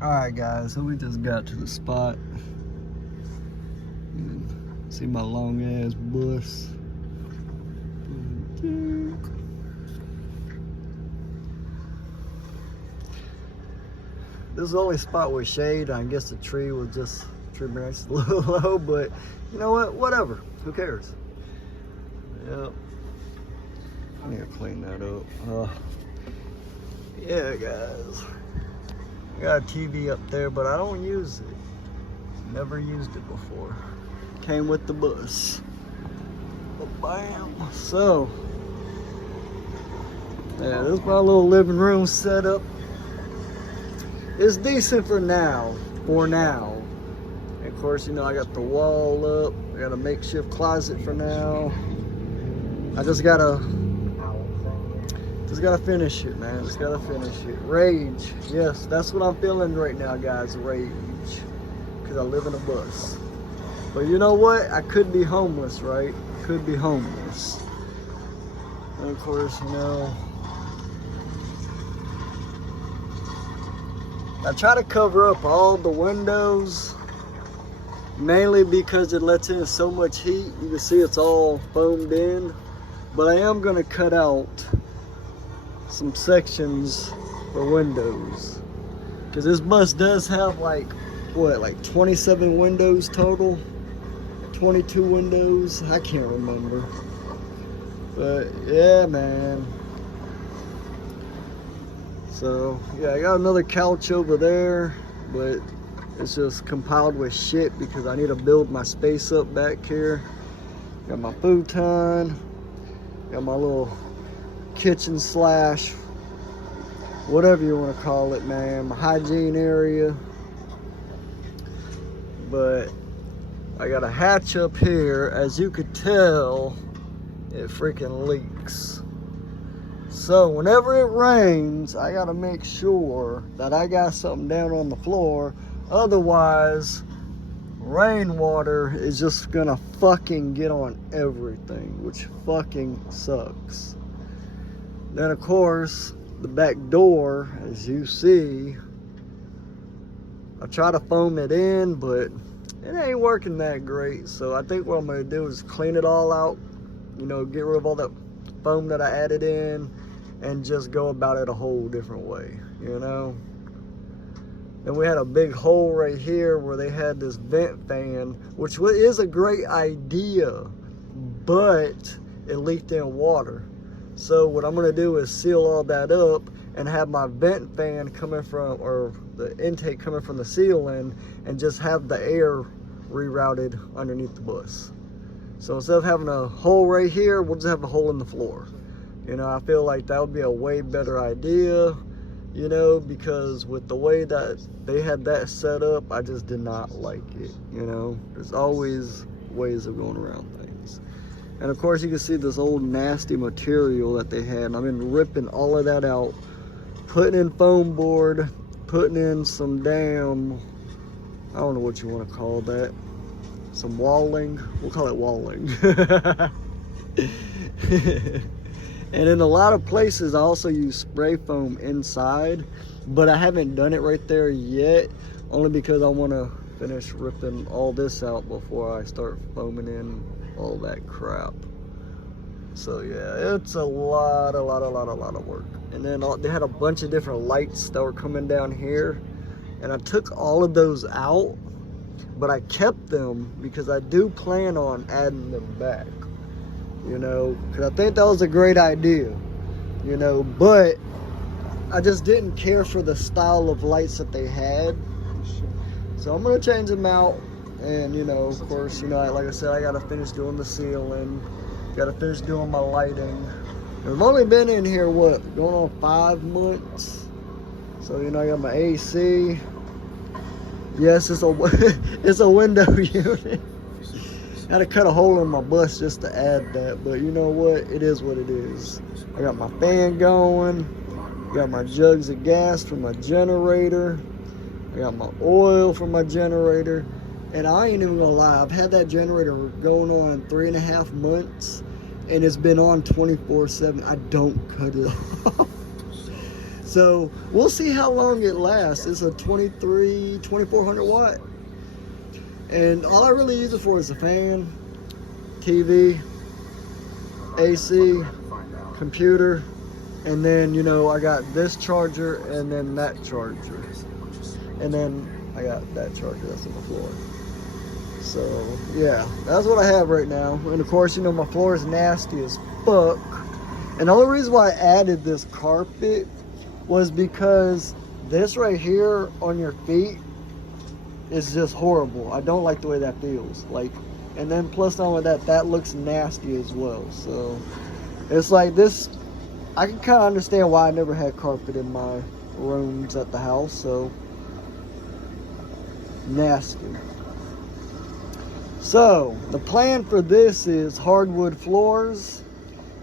Alright guys, so we just got to the spot. See my long ass bus. This is the only spot with shade. I guess the tree was just, tree branch a little low, but you know what? Whatever. Who cares? Yep. I need to clean that up. Yeah, guys. I got a TV up there, but I don't use it. Never used it before. Came with the bus. Bam. So, yeah, this is my little living room setup. It's decent for now. And of course, you know, I got the wall up. I got a makeshift closet for now. I just gotta finish it, man. Just gotta finish it. Rage. Yes, that's what I'm feeling right now, guys. Rage. Because I live in a bus. But you know what? I could be homeless, right? Could be homeless. And of course, you know, I try to cover up all the windows, mainly because it lets in so much heat. You can see it's all foamed in. But I am gonna cut out some sections for windows. Because this bus does have like 27 windows total? 22 windows? I can't remember. But yeah, man. So yeah, I got another couch over there, but it's just compiled with shit because I need to build my space up back here. Got my futon, got my little kitchen slash whatever you want to call it, man, my hygiene area. But I got a hatch up here. As you could tell, it freaking leaks. So whenever it rains, I gotta make sure that I got something down on the floor. Otherwise, rainwater is just gonna fucking get on everything, which fucking sucks. Then of course, the back door, as you see, I try to foam it in, but it ain't working that great. So I think what I'm gonna do is clean it all out, you know, get rid of all that foam that I added in, and just go about it a whole different way, you know. Then we had a big hole right here where they had this vent fan, which is a great idea, but it leaked in water. So what I'm gonna do is seal all that up and have my vent fan coming from, or the intake coming from the ceiling, and just have the air rerouted underneath the bus. So instead of having a hole right here, we'll just have a hole in the floor. You know, I feel like that would be a way better idea, you know, because with the way that they had that set up, I just did not like it, you know. There's always ways of going around things. And of course, you can see this old nasty material that they had. I've been ripping all of that out, putting in foam board, putting in some damn, I don't know what you want to call that, some walling. We'll call it walling. And in a lot of places, I also use spray foam inside, but I haven't done it right there yet, only because I want to finish ripping all this out before I start foaming in all that crap. So yeah, it's a lot of work. And then they had a bunch of different lights that were coming down here, and I took all of those out, but I kept them because I do plan on adding them back. You know, because I think that was a great idea, you know, but I just didn't care for the style of lights that they had. So I'm going to change them out. And, you know, of course, you know, like I said, I got to finish doing the ceiling, got to finish doing my lighting. I've only been in here, what, going on 5 months. So, you know, I got my AC. Yes, it's a window unit. I had to cut a hole in my bus just to add that, but you know what? It is what it is. I got my fan going, got my jugs of gas for my generator, I got my oil for my generator, and I ain't even gonna lie, I've had that generator going on 3.5 months, and it's been on 24/7. I don't cut it off. So we'll see how long it lasts. It's a 2400 watt. And all I really use it for is a fan, TV, AC, computer, and then, you know, I got this charger and then that charger. And then I got that charger that's on the floor. So, yeah, that's what I have right now. And of course, you know, my floor is nasty as fuck. And the only reason why I added this carpet was because this right here on your feet is just horrible. I don't like the way that feels. Like, and then plus on with that, that looks nasty as well. So, it's like this, I can kind of understand why I never had carpet in my rooms at the house. So, nasty. So, the plan for this is hardwood floors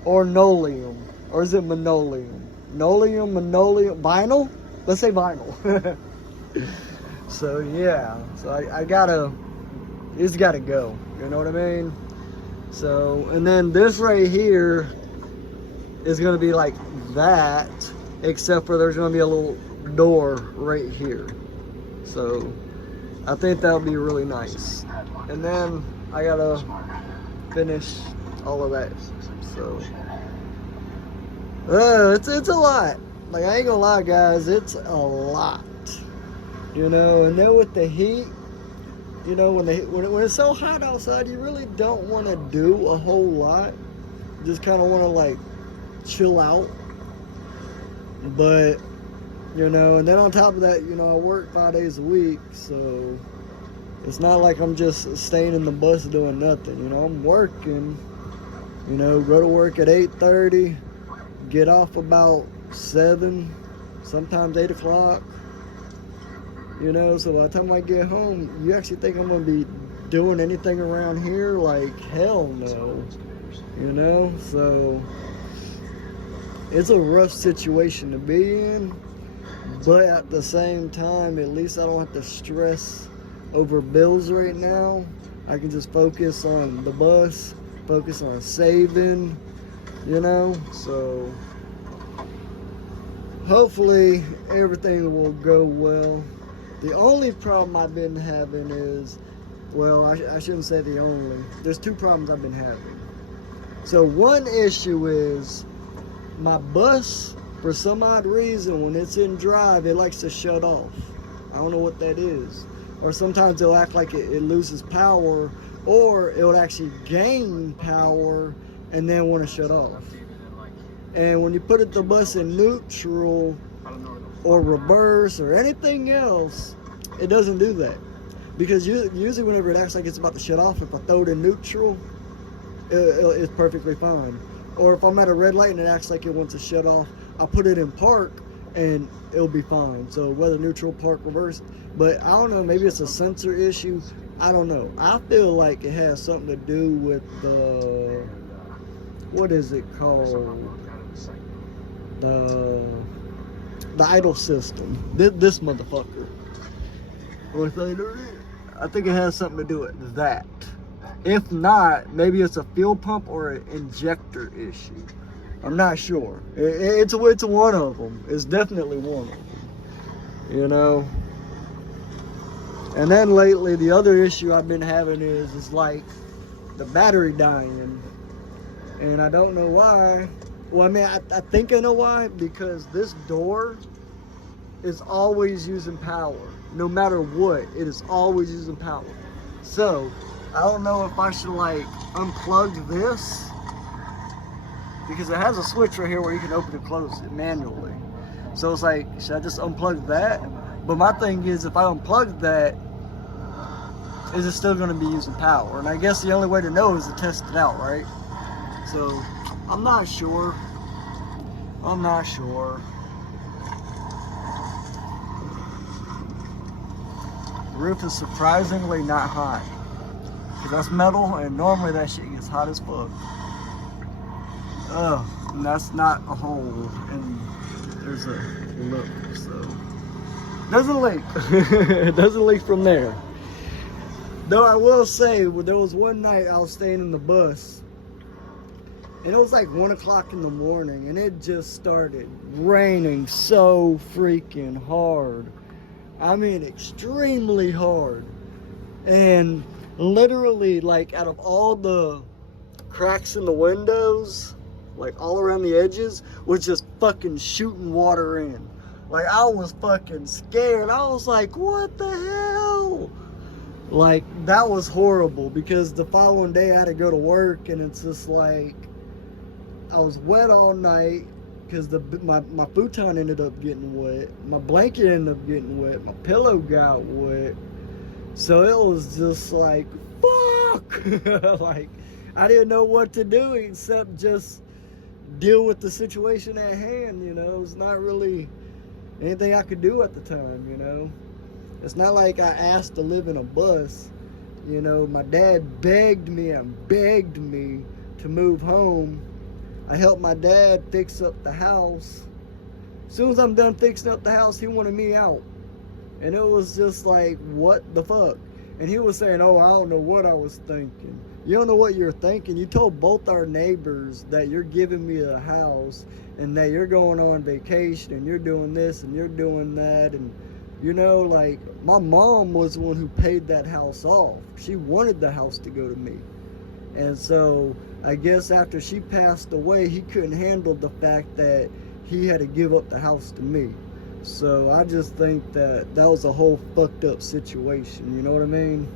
or Noleum. Or is it Minoleum? Linoleum, vinyl? Let's say vinyl. So, yeah. So, it's gotta go. You know what I mean? So, and then this right here is gonna be like that, except for there's gonna be a little door right here. So, I think that'll be really nice. And then I gotta finish all of that. So it's a lot. Like, I ain't gonna lie, guys, it's a lot. You know, and then with the heat, you know, when it's so hot outside, you really don't want to do a whole lot. You just kind of want to like chill out. But you know, and then on top of that, you know, I work 5 days a week, so it's not like I'm just staying in the bus doing nothing. You know, I'm working. You know, go to work at 8:30, get off about 7, sometimes 8 o'clock. You know, so by the time I get home, you actually think I'm going to be doing anything around here? Like, hell no. You know, so it's a rough situation to be in. But at the same time, at least I don't have to stress over bills right now. I can just focus on the bus, focus on saving, you know. So hopefully everything will go well. The only problem I've been having is, well, I shouldn't say the only. There's 2 problems I've been having. So one issue is my bus, for some odd reason, when it's in drive, it likes to shut off. I don't know what that is. Or sometimes it'll act like it loses power, or it'll actually gain power and then want to shut off. And when you put the bus in neutral or reverse or anything else, it doesn't do that. Because usually whenever it acts like it's about to shut off, if I throw it in neutral, it's perfectly fine. Or if I'm at a red light and it acts like it wants to shut off, I'll put it in park and it'll be fine. So whether neutral, park, reverse. But I don't know, maybe it's a sensor issue. I don't know. I feel like it has something to do with the, what is it called? The idle system. This motherfucker. I think it has something to do with that. If not, maybe it's a fuel pump or an injector issue. I'm not sure. It's one of them. It's definitely one of them. You know. And then lately, the other issue I've been having is like the battery dying, and I don't know why. Well, I mean, I think I know why, because this door is always using power. No matter what, it is always using power. So I don't know if I should like unplug this, because it has a switch right here where you can open and close it manually. So it's like, should I just unplug that? But my thing is, if I unplug that, is it still going to be using power? And I guess the only way to know is to test it out, right? So I'm not sure. I'm not sure. The roof is surprisingly not hot, because that's metal, and normally that shit gets hot as fuck. And that's not a hole, and there's a look, so doesn't leak. It doesn't leak from there. Though I will say, there was one night I was staying in the bus, And it was like 1 o'clock in the morning, and it just started raining so freaking hard. I mean, extremely hard. And literally, like, out of all the cracks in the windows, like all around the edges, was just fucking shooting water in. Like, I was fucking scared. I was like, what the hell? Like, that was horrible, because the following day I had to go to work, and it's just like, I was wet all night because my futon ended up getting wet. My blanket ended up getting wet. My pillow got wet. So it was just like, fuck! Like, I didn't know what to do except just deal with the situation at hand, you know. It's not really anything I could do at the time, you know. It's not like I asked to live in a bus. You know, my dad begged me and begged me to move home. I helped my dad fix up the house. As soon as I'm done fixing up the house, he wanted me out. And it was just like, what the fuck? And he was saying, oh, I don't know what I was thinking. You don't know what you're thinking. You told both our neighbors that you're giving me a house and that you're going on vacation and you're doing this and you're doing that. And, you know, like, my mom was the one who paid that house off. She wanted the house to go to me. And so I guess after she passed away, he couldn't handle the fact that he had to give up the house to me. So I just think that that was a whole fucked up situation, you know what I mean?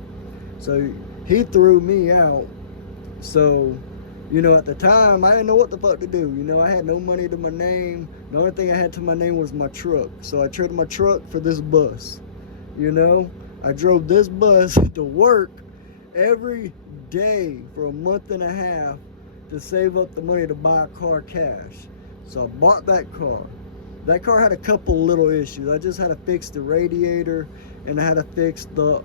So he threw me out. So, you know, at the time, I didn't know what the fuck to do. You know, I had no money to my name. The only thing I had to my name was my truck. So I traded my truck for this bus. You know, I drove this bus to work every day for a month and a half to save up the money to buy a car cash. So I bought that car. That car had a couple little issues. I just had to fix the radiator, and I had to fix the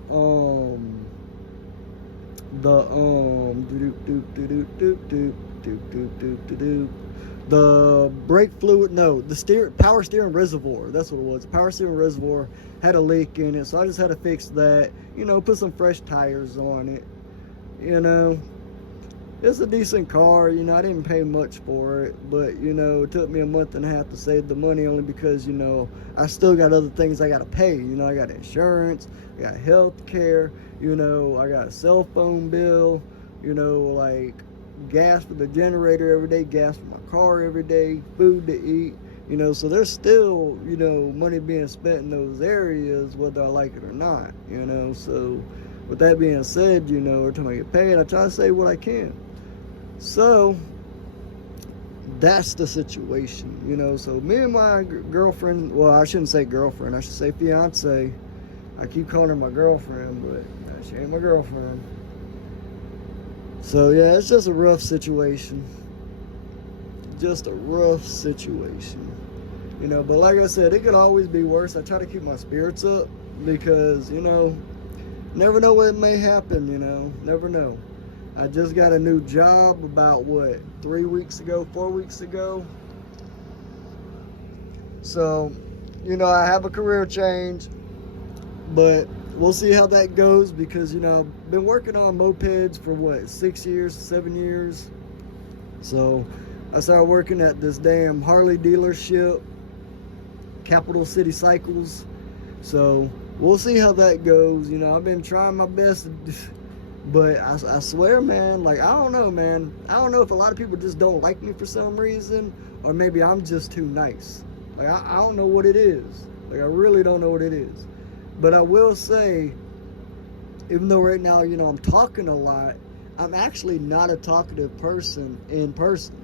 brake fluid, no, the power steering reservoir. That's what it was. The power steering reservoir had a leak in it, so I just had to fix that. You know, put some fresh tires on it. You know, it's a decent car. You know, I didn't pay much for it, but, you know, it took me a month and a half to save the money, only because, you know, I still got other things I got to pay. You know, I got insurance, I got health care, you know, I got a cell phone bill, you know, like gas for the generator every day, gas for my car every day, food to eat, you know, so there's still, you know, money being spent in those areas, whether I like it or not, you know. So with that being said, you know, every time I get paid, I try to save what I can. So that's the situation, you know. So me and my girlfriend, well, I shouldn't say girlfriend, I should say fiance. I keep calling her my girlfriend, but she ain't my girlfriend. So yeah, it's just a rough situation. Just a rough situation, you know. But like I said, it could always be worse. I try to keep my spirits up because, you know, never know what may happen, you know. Never know. I just got a new job about, what, 4 weeks ago. So, you know, I have a career change, but we'll see how that goes because, you know, I've been working on mopeds for, what, 6 years, 7 years. So I started working at this damn Harley dealership, Capital City Cycles. So we'll see how that goes. You know, I've been trying my best, but I swear, man, like, I don't know, man. I don't know if a lot of people just don't like me for some reason, or maybe I'm just too nice. Like, I don't know what it is. Like, I really don't know what it is. But I will say, even though right now, you know, I'm talking a lot, I'm actually not a talkative person in person.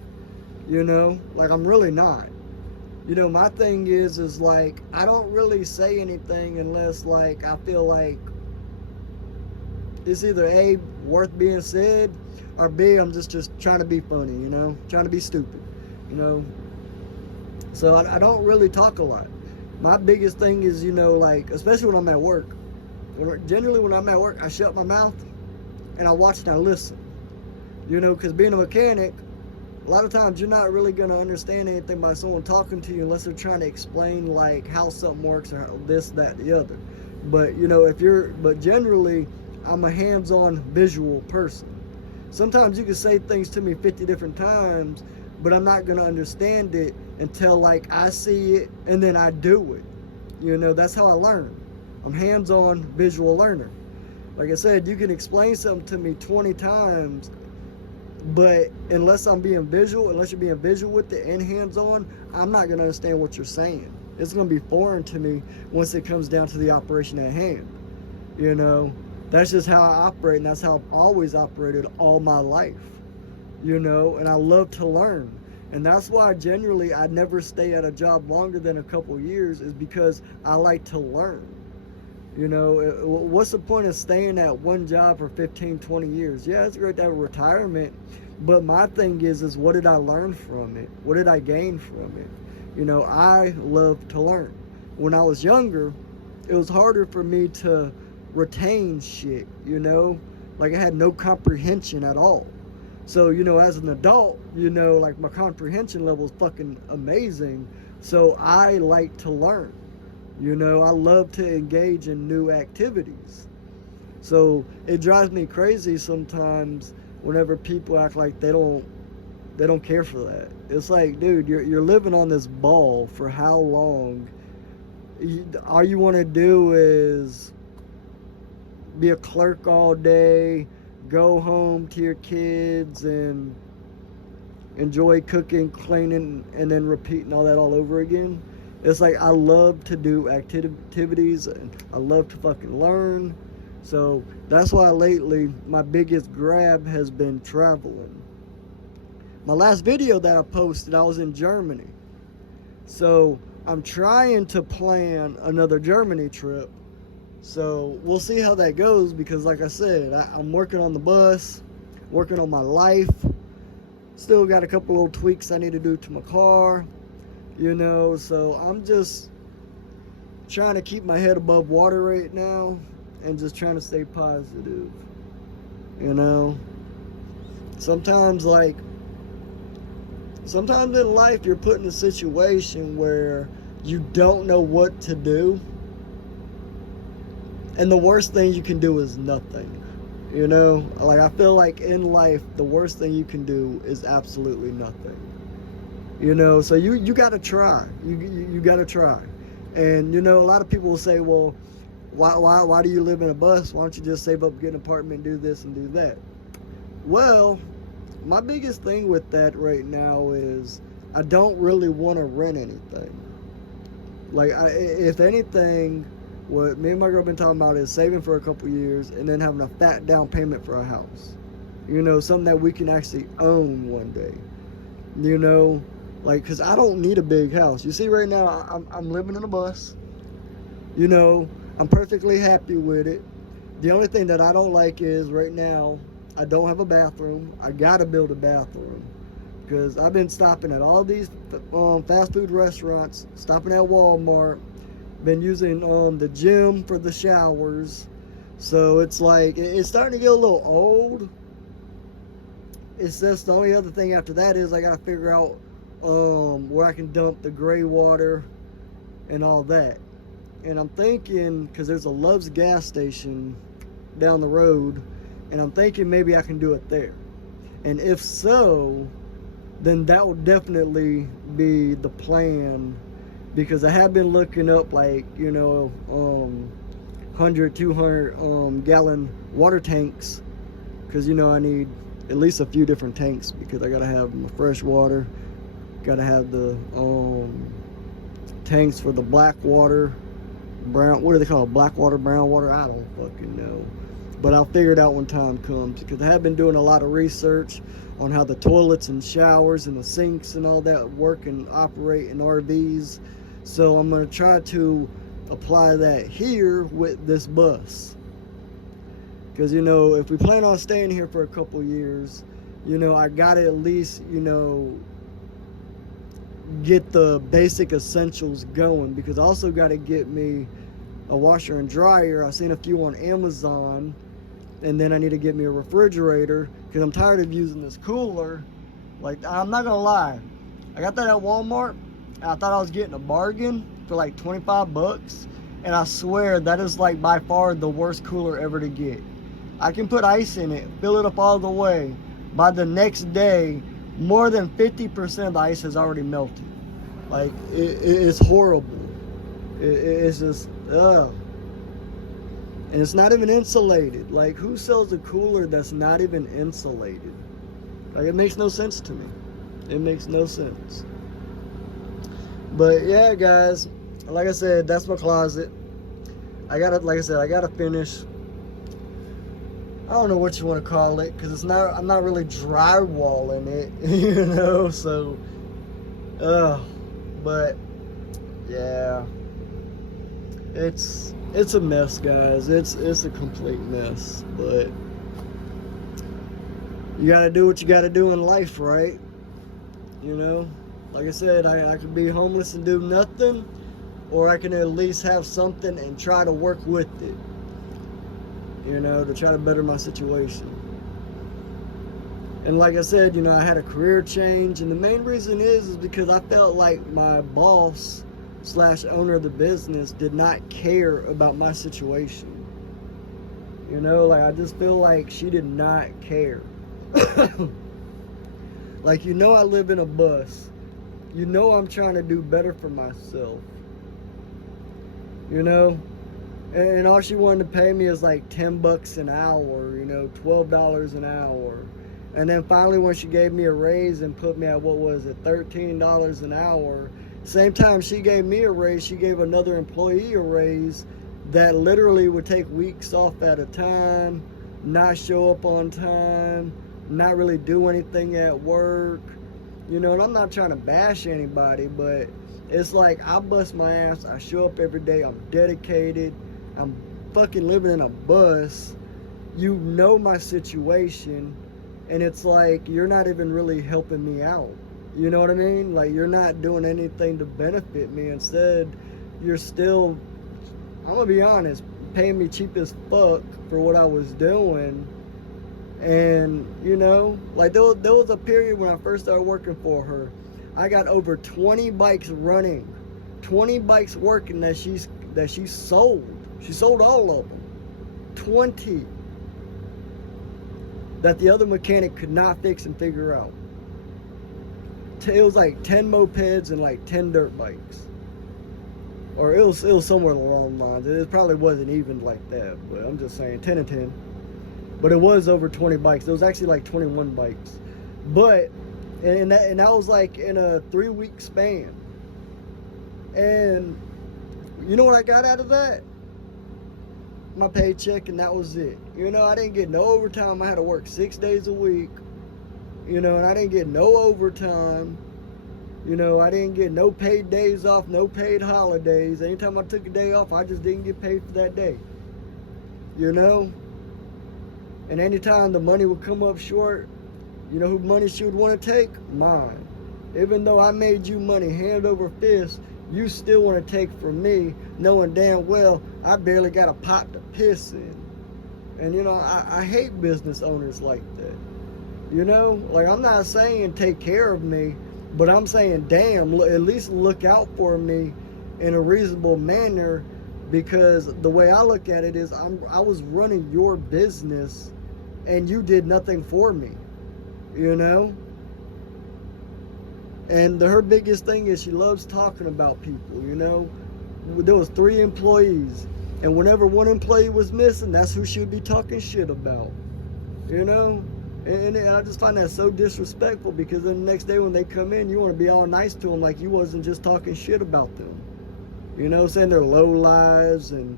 You know, like, I'm really not. You know, my thing is like, I don't really say anything unless, like, I feel like it's either A, worth being said, or B, I'm just trying to be funny, you know, trying to be stupid, you know. So I don't really talk a lot. My biggest thing is, you know, like, especially when I'm at work. Generally, when I'm at work, I shut my mouth and I watch and I listen. You know, because being a mechanic, a lot of times you're not really going to understand anything by someone talking to you unless they're trying to explain, like, how something works or how this, that, the other. But, you know, but generally, I'm a hands-on visual person. Sometimes you can say things to me 50 different times, but I'm not gonna understand it until like I see it and then I do it. You know, that's how I learn. I'm hands-on visual learner. Like I said, you can explain something to me 20 times, but unless you're being visual with it and hands-on, I'm not gonna understand what you're saying. It's gonna be foreign to me once it comes down to the operation at hand. You know, that's just how I operate, and that's how I've always operated all my life. You know, and I love to learn. And that's why generally I never stay at a job longer than a couple years, is because I like to learn. You know, what's the point of staying at one job for 15, 20 years? Yeah, it's great to have a retirement, but my thing is what did I learn from it? What did I gain from it? You know, I love to learn. When I was younger, it was harder for me to retain shit, you know? Like I had no comprehension at all. So, you know, as an adult, you know, like my comprehension level is fucking amazing. So I like to learn. You know, I love to engage in new activities. So it drives me crazy sometimes whenever people act like they don't care for that. It's like, dude, you're living on this ball for how long? All you want to do is be a clerk all day, go home to your kids and enjoy cooking, cleaning, and then repeating all that all over again. It's like I love to do activities and I love to fucking learn. So that's why lately my biggest grab has been traveling. My last video that I posted, I was in Germany. So I'm trying to plan another Germany trip. So we'll see how that goes, because like I said, I'm working on the bus, working on my life. Still got a couple little tweaks I need to do to my car, you know, so I'm just trying to keep my head above water right now and just trying to stay positive, you know. Sometimes in life you're put in a situation where you don't know what to do, and the worst thing you can do is nothing. You know, like I feel like in life the worst thing you can do is absolutely nothing. You know, so you got to try. You got to try. And you know, a lot of people will say, well, why do you live in a bus? Why don't you just save up, get an apartment, do this and do that? Well, my biggest thing with that right now is I don't really want to rent anything. Like, if anything, what me and my girl have been talking about is saving for a couple years and then having a fat down payment for a house. You know, something that we can actually own one day. You know, like, because I don't need a big house. You see, right now, I'm living in a bus. You know, I'm perfectly happy with it. The only thing that I don't like is right now, I don't have a bathroom. I gotta build a bathroom, because I've been stopping at all these fast food restaurants, stopping at Walmart, been using the gym for the showers. So it's like, it's starting to get a little old. It's just the only other thing after that is I gotta figure out where I can dump the gray water and all that. And I'm thinking, because there's a Love's gas station down the road, and I'm thinking maybe I can do it there. And if so, then that will definitely be the plan, because I have been looking up, like, you know, 100, 200 gallon water tanks, because, you know, I need at least a few different tanks, because I gotta have my fresh water, gotta have the tanks for the black water, brown, what do they call it, black water, brown water, I don't fucking know. But I'll figure it out when time comes, because I have been doing a lot of research on how the toilets and showers and the sinks and all that work and operate in RVs. So I'm going to try to apply that here with this bus. Because, you know, if we plan on staying here for a couple years, you know, I got to at least, you know, get the basic essentials going, because I also got to get me a washer and dryer. I've seen a few on Amazon. And then I need to get me a refrigerator, because I'm tired of using this cooler. Like, I'm not gonna lie, I got that at Walmart, and I thought I was getting a bargain for like 25 bucks. And I swear that is like by far the worst cooler ever to get. I can put ice in it, fill it up all the way, by the next day, more than 50% of the ice has already melted. Like, it's horrible. It's just, ugh. And it's not even insulated. Like, who sells a cooler that's not even insulated? Like, it makes no sense to me. It makes no sense. But yeah, guys, like I said, that's my closet. I gotta finish. I don't know what you want to call it, because it's not. I'm not really drywalling it, you know. So, but yeah, it's a mess, guys. It's a complete mess. But you gotta do what you gotta do in life, right? You know, like I said, I could be homeless and do nothing, or I can at least have something and try to work with it, you know, to try to better my situation. And like I said, you know, I had a career change, and the main reason is because I felt like my boss / owner of the business did not care about my situation. You know, like, I just feel like she did not care. Like, you know, I live in a bus. You know, I'm trying to do better for myself. You know? And all she wanted to pay me is like $10 an hour, you know, $12 an hour. And then finally, when she gave me a raise and put me at, what was it, $13 an hour, same time she gave me a raise, she gave another employee a raise that literally would take weeks off at a time, not show up on time, not really do anything at work. You know, and I'm not trying to bash anybody, but it's like, I bust my ass, I show up every day, I'm dedicated, I'm fucking living in a bus. You know my situation, and it's like, you're not even really helping me out. You know what I mean? Like, you're not doing anything to benefit me. Instead, you're still, I'm gonna be honest, paying me cheap as fuck for what I was doing. And, you know, like, there was a period when I first started working for her, I got over 20 bikes running, 20 bikes working that she sold. She sold all of them. 20 that the other mechanic could not fix and figure out. It was like 10 mopeds and like 10 dirt bikes. Or it was somewhere along the lines. It probably wasn't even like that, but I'm just saying 10 and 10. But it was over 20 bikes. It was actually like 21 bikes. But, and that was like in a 3-week span. And you know what I got out of that? My paycheck, and that was it. You know, I didn't get no overtime. I had to work 6 days a week. You know, and I didn't get no overtime. You know, I didn't get no paid days off, no paid holidays. Anytime I took a day off, I just didn't get paid for that day. You know? And anytime the money would come up short, you know who money she would want to take? Mine. Even though I made you money hand over fist, you still want to take from me, knowing damn well I barely got a pot to piss in. And, you know, I hate business owners like that. You know, like, I'm not saying take care of me, but I'm saying, damn, at least look out for me in a reasonable manner, because the way I look at it is I was running your business and you did nothing for me, you know? And her biggest thing is she loves talking about people, you know? There was 3 employees, and whenever one employee was missing, that's who she would be talking shit about, you know? And I just find that so disrespectful, because then the next day when they come in, you want to be all nice to them like you wasn't just talking shit about them. You know, saying they're low lives and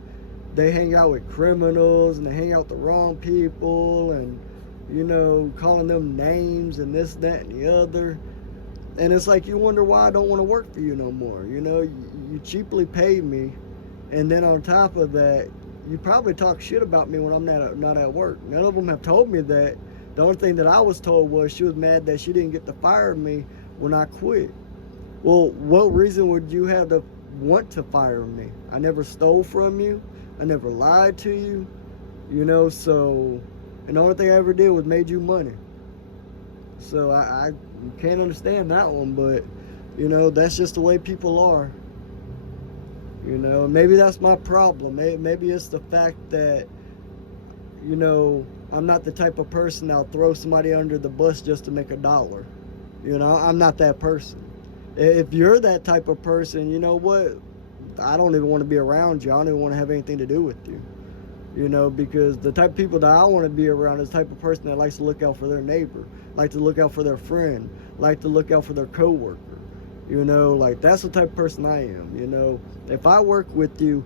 they hang out with criminals and they hang out with the wrong people, and, you know, calling them names and this, that, and the other. And it's like, you wonder why I don't want to work for you no more. You know, you cheaply pay me, and then on top of that, you probably talk shit about me when I'm not at work. None of them have told me that. The only thing that I was told was she was mad that she didn't get to fire me when I quit. Well, what reason would you have to want to fire me? I never stole from you. I never lied to you. You know, so, and the only thing I ever did was made you money. So I can't understand that one, but, you know, that's just the way people are. You know, maybe that's my problem. Maybe it's the fact that, you know, I'm not the type of person that'll throw somebody under the bus just to make $1. You know, I'm not that person. If you're that type of person, you know what? I don't even want to be around you. I don't even want to have anything to do with you. You know, because the type of people that I want to be around is the type of person that likes to look out for their neighbor, like to look out for their friend, like to look out for their coworker. You know, like that's the type of person I am. You know, if I work with you,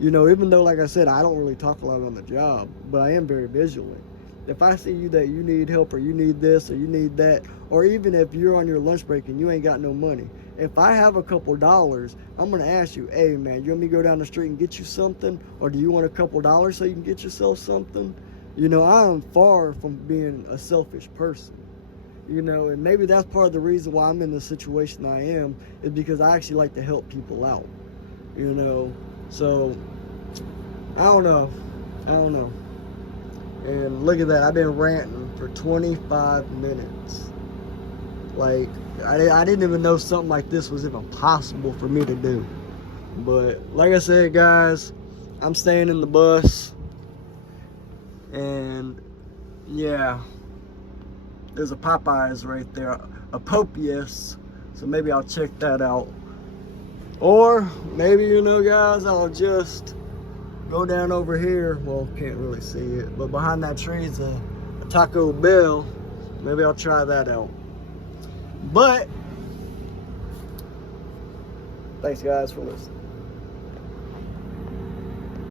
you know, even though, like I said, I don't really talk a lot on the job, but I am very vigilant. If I see you that you need help or you need this or you need that, or even if you're on your lunch break and you ain't got no money, if I have a couple dollars, I'm going to ask you, hey, man, you want me to go down the street and get you something? Or do you want a couple dollars so you can get yourself something? You know, I am far from being a selfish person. You know, and maybe that's part of the reason why I'm in the situation I am, is because I actually like to help people out. You know, so I don't know. And look at that, I've been ranting for 25 minutes. Like, I didn't even know something like this was even possible for me to do. But like I said, guys, I'm staying in the bus. And yeah, there's a Popeyes right there, a Popius. So maybe I'll check that out. Or maybe, you know, guys, I'll just go down over here. Well, can't really see it, but behind that tree is a Taco Bell. Maybe I'll try that out. But thanks, guys, for listening.